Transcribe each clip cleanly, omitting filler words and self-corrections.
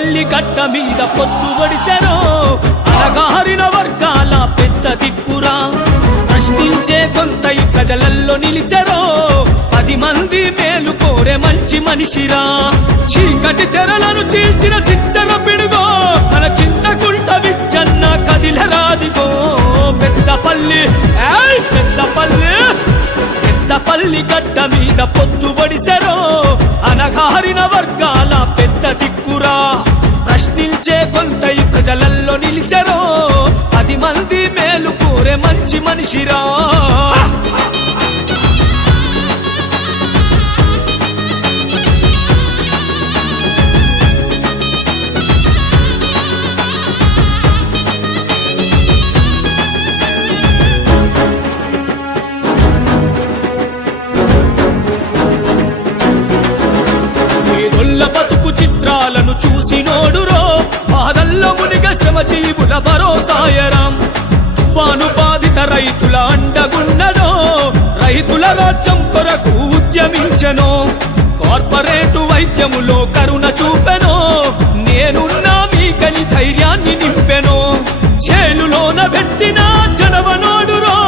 పెద్దపల్లి గడ్డ మీద పొద్దుబడిసెరో అణగారిన వర్గాల పెద్ద దిక్కురా ప్రశ్నించే కొంతై ప్రజలల్లో నిలిచెరో 10 మంది మేలు కోరే మంచి మనిషిరా చీకటి తెరలను చీల్చిన చిచ్చర పిడుగో మన చింతకుంట విచ్చన్న కదిలరాదిగో పెద్దపల్లి పెద్దపల్లి గడ్డ మీద పొద్దుబడిసెరో అణగారిన వర్గాల పెద్ద దిక్కురా ప్రశ్నించే కొంతై ప్రజలల్లో నిలిచెరో 10 మంది మేలు కోరే మంచి మనిషిరా బతుకు చిత్రాలను చూసినోడురో బాధల్లో మునిగ శ్రమజీవుల భరోసాయరాం తుఫాను బాధిత రైతుల అండగున్నడో రైతుల రాజ్యం కొరకు ఉద్యమించెనో కార్పొరేటు వైద్యములో కరుణ చూపెనో నేనున్నా మీకని ధైర్యాన్ని నింపెనో చేలులోన పెట్టిన జనవనోడురో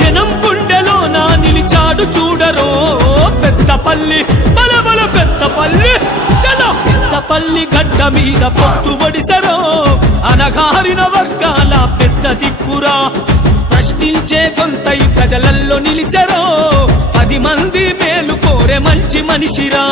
జనం గుండెలోన నిలిచాడు చూడరో పెద్దపల్లి బలబల పెద్దపల్లి పెద్దపల్లి గడ్డ మీద పొద్దుబడిసెరో అణగారిన వర్గాల పెద్ద దిక్కురా ప్రశ్నించే కొంతై ప్రజలల్లో నిలిచెరో 10 మంది మేలు కోరే మంచి మనిషిరా